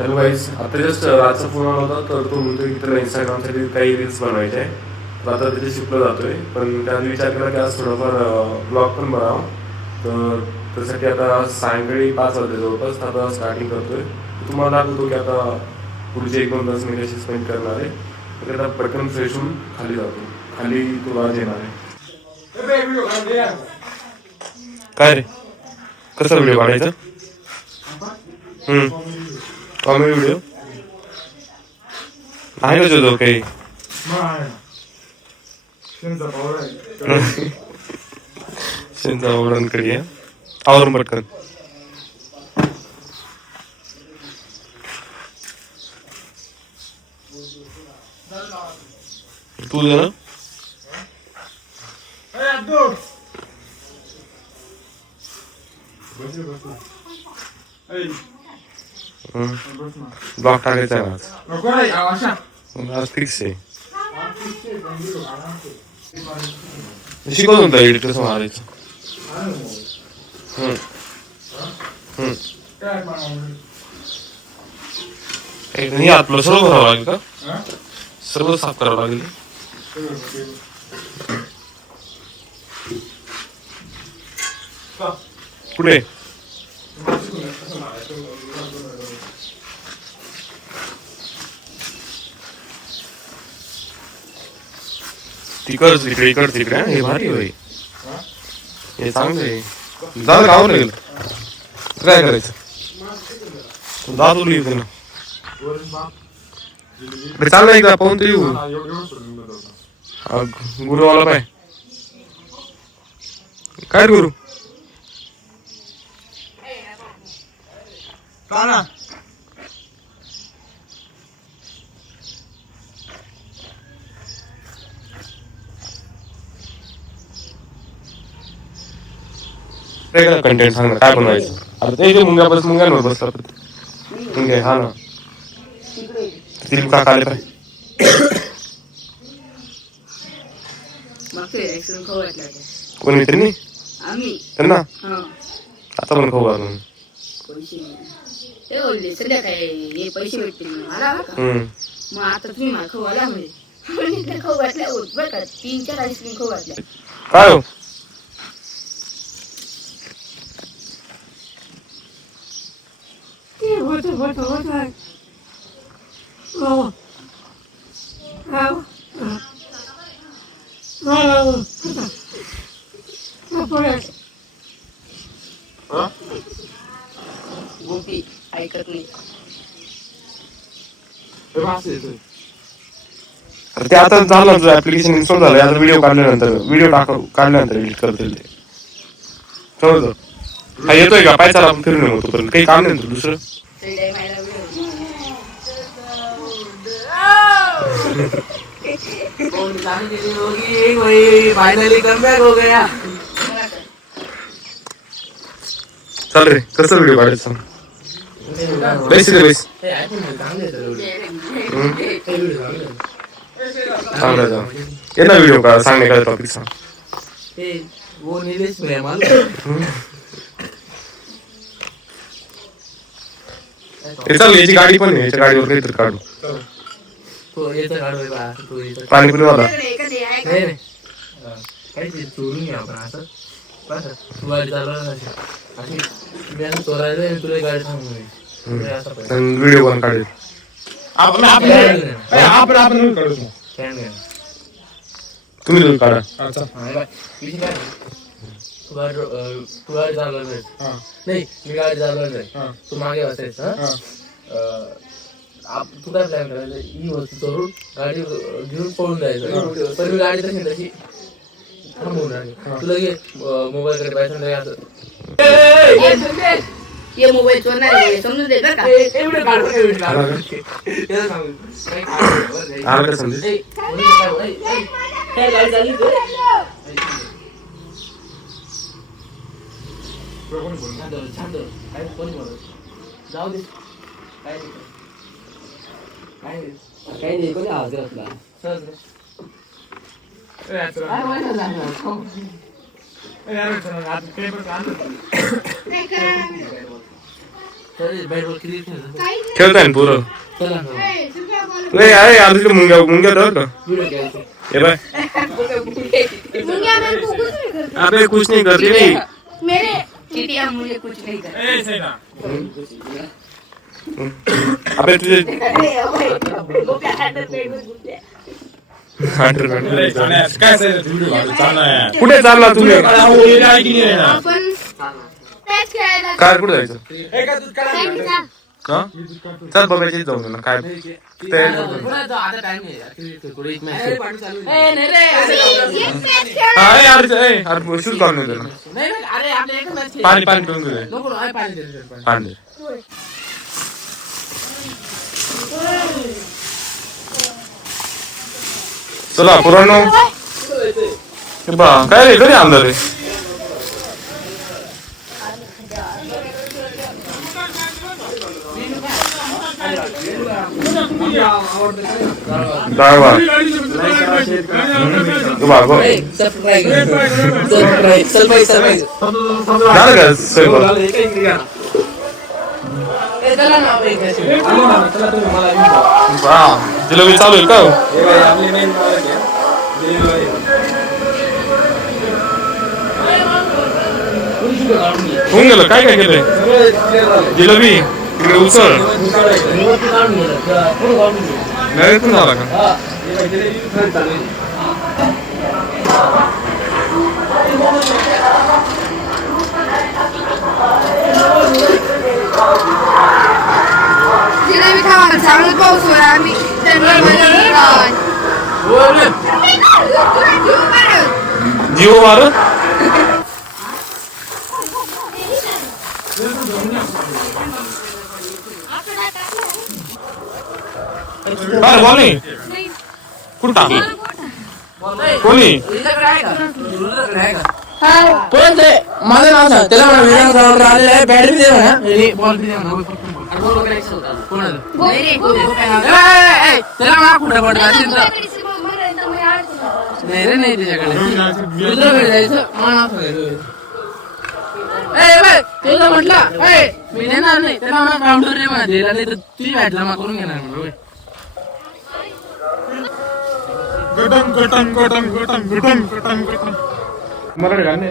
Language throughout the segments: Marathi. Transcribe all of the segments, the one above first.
हॅलो गाईज, आता जस्ट राजचा फोन आला होता तर तो म्हणतो की त्याला इंस्टाग्रामसाठी काही रील्स बनवायचे आहे. तर आता तिथे शिकलो जातोय, पण त्यात विचार केला की आज थोडंफार ब्लॉग पण बनावं. तर त्यासाठी आता सायंकाळी 5 वाजले जवळपास आता स्टार्टिंग करतोय. तुम्हाला दाखवतो की आता पुढचे 1-2 तास मी कशी स्पेंड करणार आहे. तर आता पटकन फ्रेश होऊन खाली जातो. खाली तो आज येणार आहे. काय रे, कसा व्हिडिओ काढायचा? कॉमेडी व्हिडिओ आहे का तुझं काही? शेंचा आवरणकडे आवरून पटकन. तू जरा ब्लॉग टाकायचा आहे आज फिक्स आहे. शिकवतो ना एडिट कसं मारायचं. नाही आपलं सर्व करावं लागेल का? सर्व साफ करावं लागेल. कुठे तिकडच तिकडे इकडच तिकडे हे भारी होई. हे चांगलं आहे. जा गावं लागेल. काय करायचं? जा तू लिहितो ना. चाललं एकदा पाहून तर येऊ. गुरुवाला पाय काय गुरु कंटेंट सांग ना, काय बनवायचं? आता ते मुंग्यांवर बसतात. मुंग्या हा ना, तिला का काले पाय कोणी तरी त्यांना आता पण खाऊ घालून पैसे भेटतील मग आता तुम्ही मला खाऊ घाला म्हणजे खाऊ घातल्या होत बरं का 3-4 आईस्क्रीम खाऊ घातल्या. काय हो गोपी ऐकत नाही. ते आता झालं तुझं ऍप्लिकेशन इन्स्टॉल झालं. आता व्हिडिओ काढल्यानंतर एडिट करतील ते. समजलं हा येतोय का? पाय चाल आपण फिरून होतो पण काही काम नाही दुसरं. फाइनली कमबॅक हो गया. चाल रे, कसं व्हिडिओ काढायचं? बेस चांगला ये ना व्हिडिओ का सांगणे का टॉपिक सांग. वो नीलेश में चाल याची गाडी पण आहे. याच्या गाडीवर काहीतरी काढू. पाणीपुरी वाला काहीतरी चोरून घ्या आपण असं बस. तू गाडी चालवणार चोरायला तुला गाडी सांगून व्हिडिओ पण काढेल. तुम्ही काढा. तू गाडी चालवणार नाही, मी गाडी चालवणार नाही. तू मागे बसायचं. तू काय प्लॅन करायचं? ही वस्तू चोरून गाडी घेऊन पळून जायचं. पण मी गाडी तशी तशी थांबवून राहिली. तुला घे मोबाईल कडे पाहिजे असं ये मोबाईल चोरणार आहे समजून दे बरं का. गाडी चालली जाऊ दे. काही नाही कोणी आवाज घातला सहज बॅट बॉल क्रिकेट खेळतो. खेळताय ना पोरं. चला ना. नाही आहे यार तिथे मुंग्या धर का व्हिडिओ घ्यायचा. ये बाय अबे कुछ नहीं करती नहीं मेरे चीटियां मुझे कुछ नहीं कर अबे तुझे वो क्या हैंडल पेट में घुस गया कुठे चालला तुम्ही आपण मॅच खेळायला काय कुठे जायचं जायचं. हा चल बाबाची जाऊ ना काय तयारी करतो. पुढे तो आता टाइम आहे. क्रिकेट खेळतो. एक मॅच एक मॅच खेळ हा यार अरे शूट करून देतो ना नाही नाही, अरे आपल्या एक मॅच पाणी पाणी पिऊन घे नको आहे पाणी दे. पाणी दे. चला पुरानो बा काय रे कधी आणलं रे डाळ भात. बा गो सबस्क्राइब सबस्क्राइब झालं का स्वयंपाक? चला ना एक मॅच हा जिलेबी चालू आहे का हो? होऊन गेलं काय काय केलंय जिलेबी इकडे उसळ नळीतून झाला का जिलेबी खावा चांगलं पाऊस होय आम्ही जीव मार काय बोल नाही कुठं टाकलं कोणी पण ते माझं नाव सांग त्याला म्हणा विधान ग्राउंडवर आलेलं आहे बॅट बी दे म्हणा आणि बॉल बी दे म्हणा कोणाला त्याला म्हणा कुठं पडलं नाही रे नाही त्याच्याकडे दुसऱ्याकडे जायचं मला नाव सांगायचं तुझं म्हटलं मी देणार नाही त्याला म्हणा ग्राउंडवर रे म्हणा दिला नाही तर तुझी बॅट जमा करून घेणार म्हणून गटम गटम गटम गटम गटम गटम गटम मराठी गाणे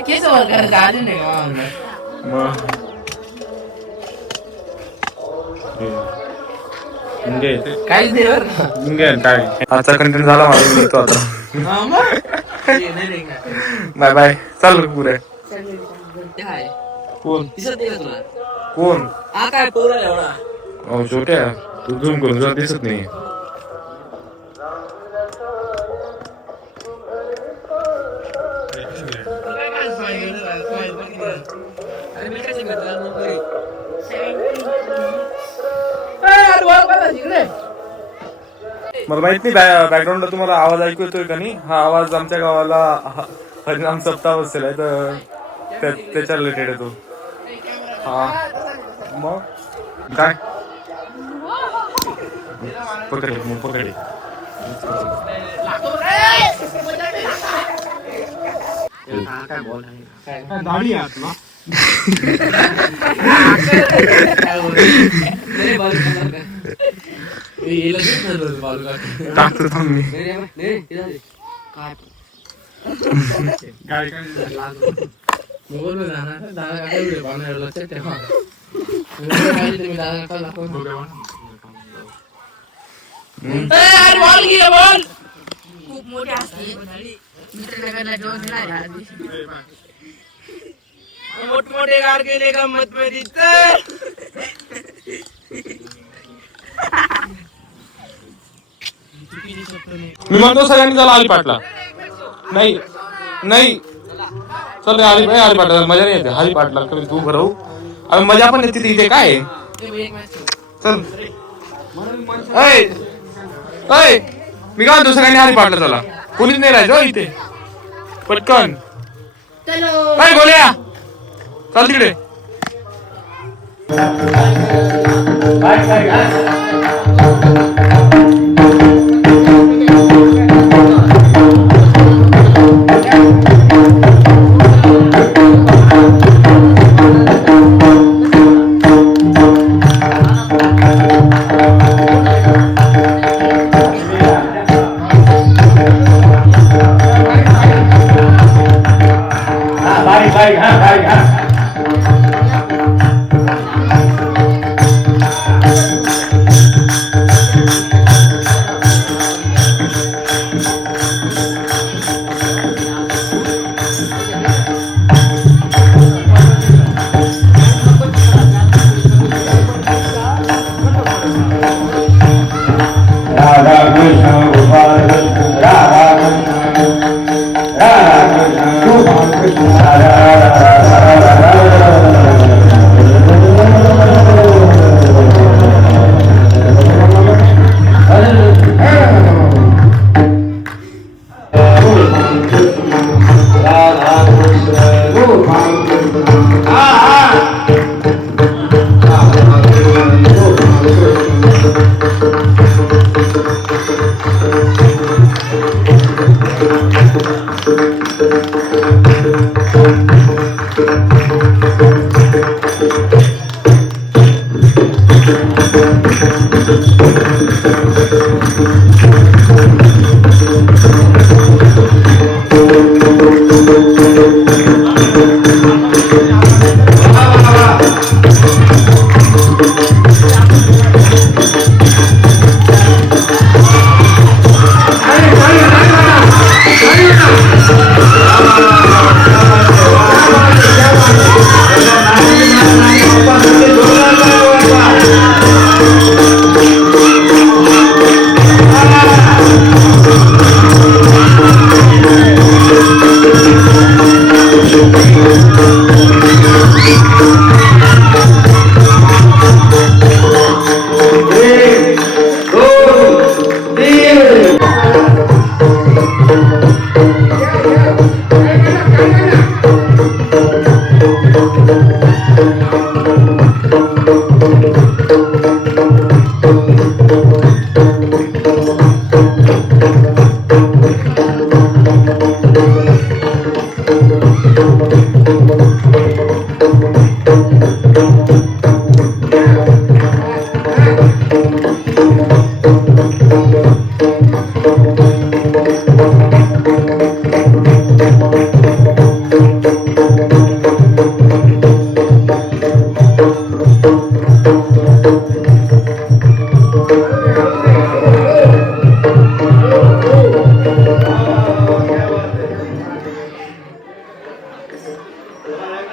केस वर करायचं आधी नाही काहीच नाही बरं का काय आजचा कंटेंट झाला माझा मी निघतो आता बाय बाय चाल पुरे कोण दिसत नाही का तुला कोण हा काय पोरा एवढा अहो छोट्या तू झूम करून तुला दिसत नाही मला माहित नाही बॅकग्राऊंडला तुम्हाला आवाज ऐकू येतोय का नाही हा आवाज आमच्या गावाला हरिनाम सप्ताह बसलेला आहे तर त्याच्या रिलेटेड आहे तो हा मग काय पकडे मग पकडे दाढी आहे तुला टाकतो थांब मी लक्षात ठेवा खूप मोठी असते मित्रनगरला जेवण दिला मोठमोठे गाड गेले गंमत मध्ये मी म्हणतो सगळ्यांनी त्याला आली पाटला नाही नाही चल आली आली पाटला मजा नाही येते हरी पाटला कमी तू भरवू अरे मजा पण येते इथे काय चल ऐ ऐ मी काय म्हणतो सगळ्यांनी हरी पाटला चला कोणीच नाही राहायचं इथे पटकन चलो काय गोल्या चल तिकडे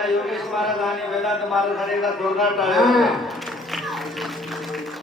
योगेश महाराज आणि वेदांत महाराज एकदा जोरदार टाळ्या